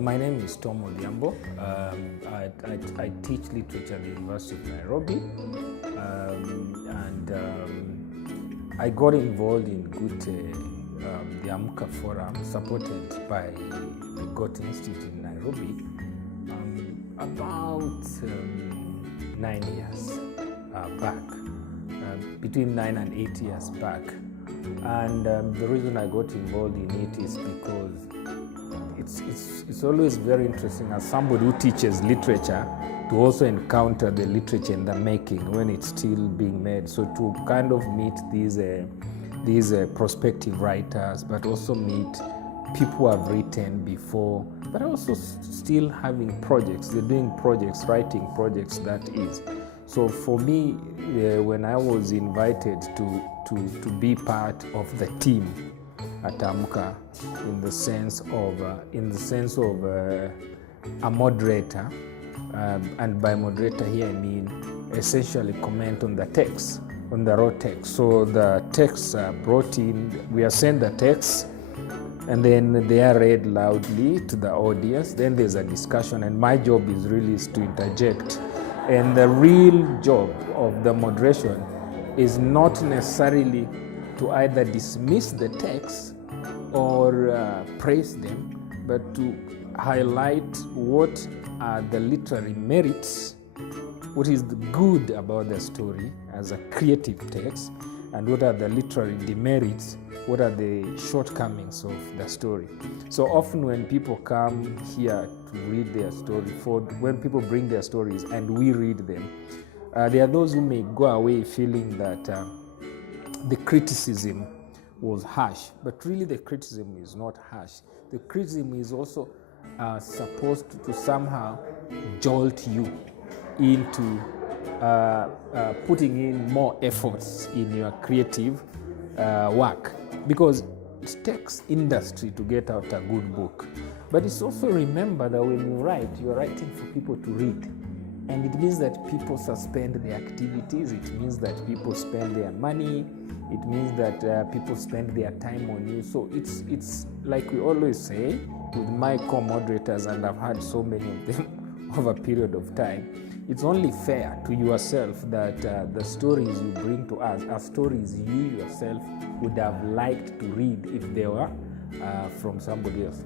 My name is Tom Odhiambo. I teach literature at the University of Nairobi, I got involved in Goethe, the AMKA Forum, supported by the Goethe-Institut in Nairobi, about 9 years back, between 9 and 8 years back. And the reason I got involved in it is because it's always very interesting as somebody who teaches literature to also encounter the literature in the making when it's still being made. So to kind of meet these prospective writers, but also meet people who have written before, but also still having projects. They're doing projects, writing projects, that is. So for me, when I was invited to be part of the team at AMKA, in the sense of a moderator, and by moderator here I mean essentially comment on the text, on the raw text. So the texts are brought in, we are sent the texts, and then they are read loudly to the audience. Then there's a discussion, and my job is really to interject. And the real job of the moderation is not necessarily to either dismiss the text or praise them, but to highlight what are the literary merits, what is the good about the story as a creative text, and what are the literary demerits, what are the shortcomings of the story. So often when people come here to read their story, when people bring their stories and we read them, there are those who may go away feeling that the criticism was harsh, but really the criticism is not harsh. The criticism is also supposed to somehow jolt you into putting in more efforts in your creative work, because it takes industry to get out a good book. But it's also, remember that when you write, you're writing for people to read. And it means that people suspend their activities, it means that people spend their money, it means that people spend their time on you. So it's like we always say with my co-moderators, and I've had so many of them over a period of time, it's only fair to yourself that the stories you bring to us are stories you yourself would have liked to read if they were from somebody else.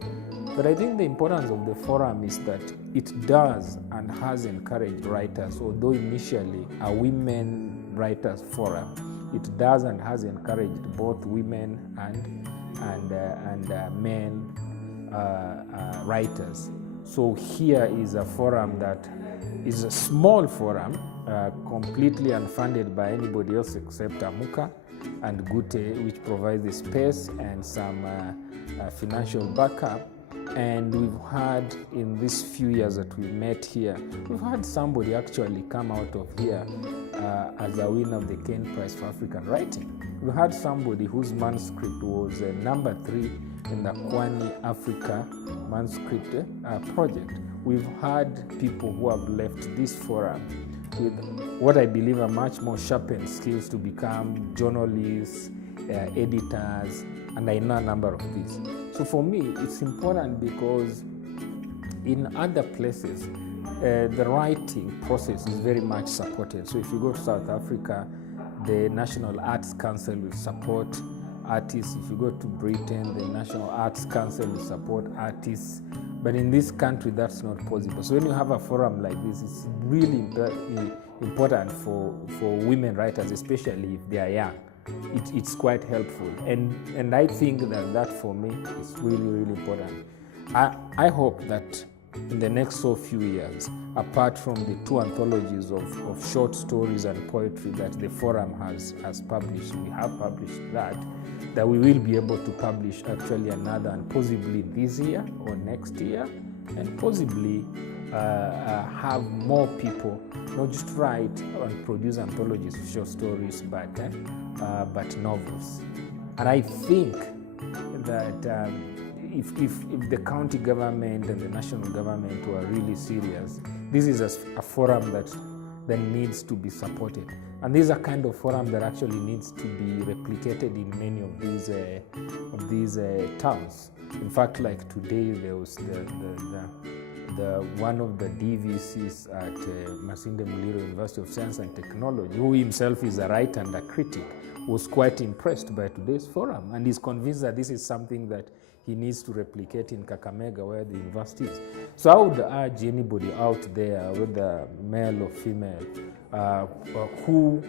But I think the importance of the forum is that it does and has encouraged writers, although initially a women writers forum, it does and has encouraged both women and men writers. So here is a forum that is a small forum, completely unfunded by anybody else except AMKA and Goethe, which provides the space and some financial backup. And we've had, in these few years that we've met here, we've had somebody actually come out of here as a winner of the Kane Prize for African Writing. We had somebody whose manuscript was number 3 in the Kwani Africa manuscript project. We've had people who have left this forum with what I believe are much more sharpened skills to become journalists, editors, and I know a number of these. So for me, it's important because in other places, the writing process is very much supported. So if you go to South Africa, the National Arts Council will support artists. If you go to Britain, the National Arts Council will support artists. But in this country, that's not possible. So when you have a forum like this, it's really important for women writers, especially if they are young. It's quite helpful. And I think that for me is really, really important. I hope that in the next so few years, apart from the 2 anthologies of short stories and poetry that the forum has published, we have published that we will be able to publish actually another, and possibly this year or next year, and possibly have more people not just write and produce anthologies of short stories, but novels. And I think that if the county government and the national government were really serious, this is a forum that then needs to be supported. And these are kind of forum that actually needs to be replicated in many of these towns. In fact, like today, there was one of the DVCs at Masinde Muliro University of Science and Technology, who himself is a writer and a critic, was quite impressed by today's forum, and is convinced that this is something that he needs to replicate in Kakamega, where the university is. So I would urge anybody out there, whether male or female, who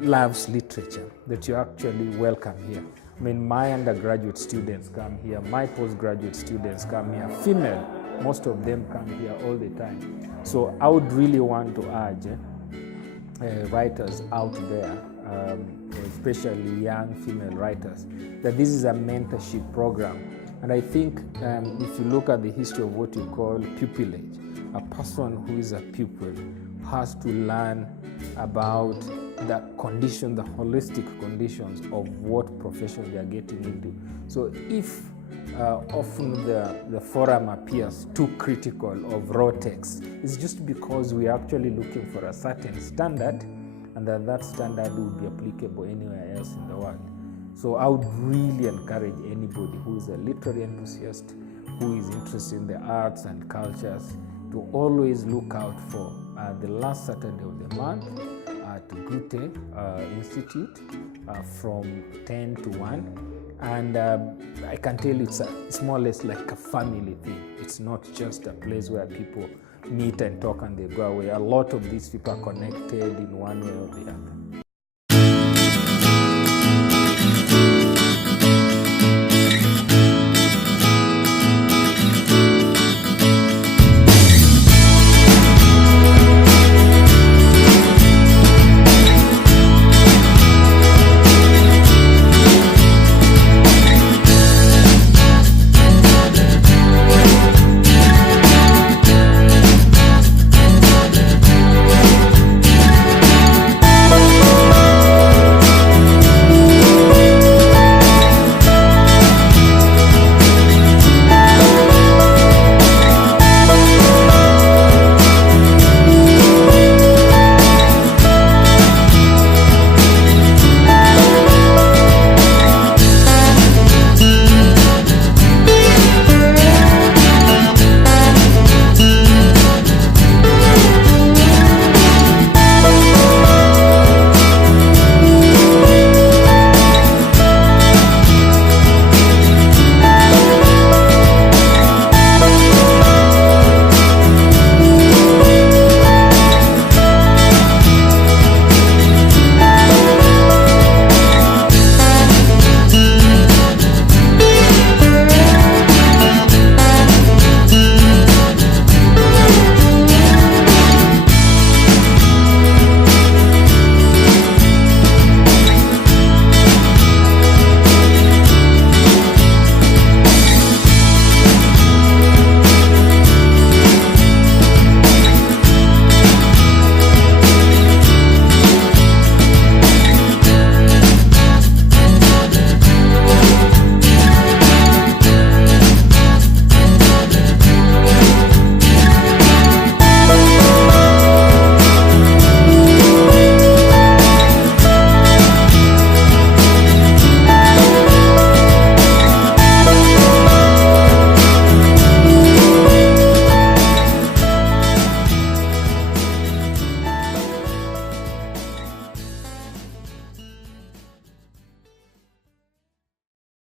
loves literature, that you actually welcome here. I mean, my undergraduate students come here, my postgraduate students come here, female, most of them come here all the time. So I would really want to urge writers out there, especially young female writers, that this is a mentorship program. And I think if you look at the history of what you call pupillage, a person who is a pupil has to learn about the condition, the holistic conditions of what profession they are getting into. So if often the forum appears too critical of raw text, it's just because we are actually looking for a certain standard, and that standard would be applicable anywhere else in the world. So I would really encourage anybody who is a literary enthusiast, who is interested in the arts and cultures, to always look out for the last Saturday of the month at Goethe-Institut from 10 to 1. And I can tell it's more or less like a family thing. It's not just a place where people meet and talk and they go away. A lot of these people are connected in one way or the other.